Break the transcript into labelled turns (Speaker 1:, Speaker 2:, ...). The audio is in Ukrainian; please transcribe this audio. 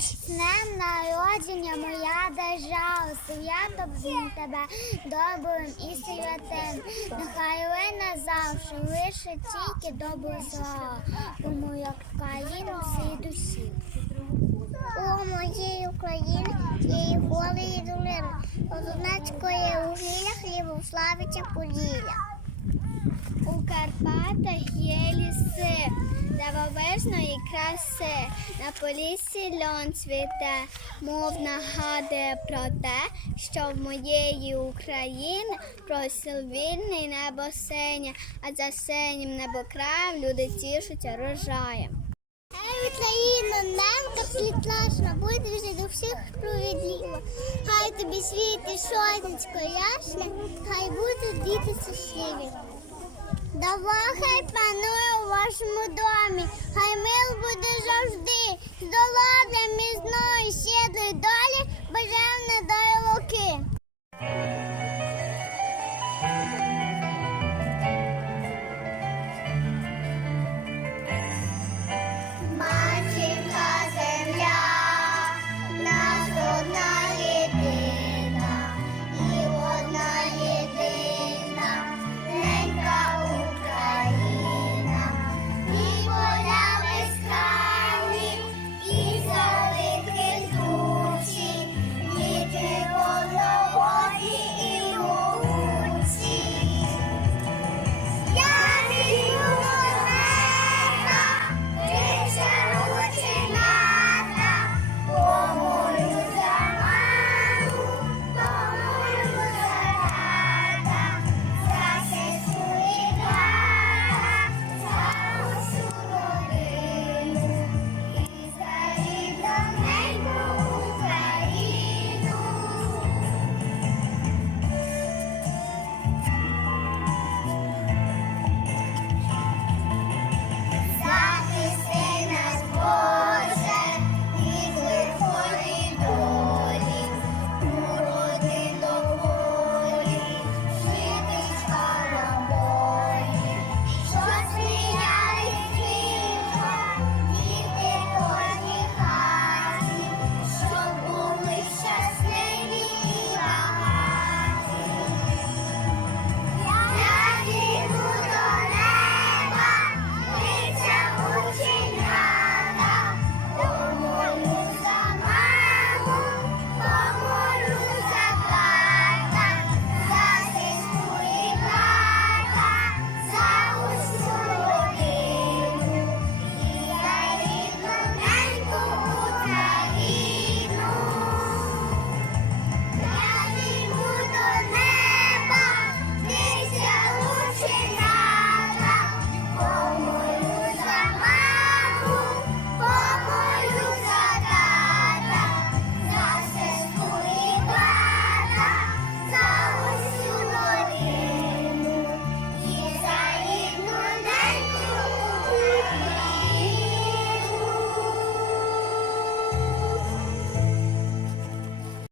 Speaker 1: Днем народження моя держава, свято тебе добрим і святим. Нехай ви назавжди лише тільки добре слава, тому як країну всій душі. О моєї України, її голи і долини, Одунецької вугілля, хлібославича Поділля. У Карпатах є ліси, дивовижної краси, на полісі льон цвіте, мов нагадує про те, що в моєї України просил вільний небо синє, а за синім небокраєм люди тішуться рожаєм. Ей, Україно, немка світлашна, будь вже до всіх справедлива. Хай тобі світить сонечко ясне, хай будуть діти щасливі. Давай хай панує у вашому домі, хай мил буде завжди, здолати міцної щедрої долі, бажаю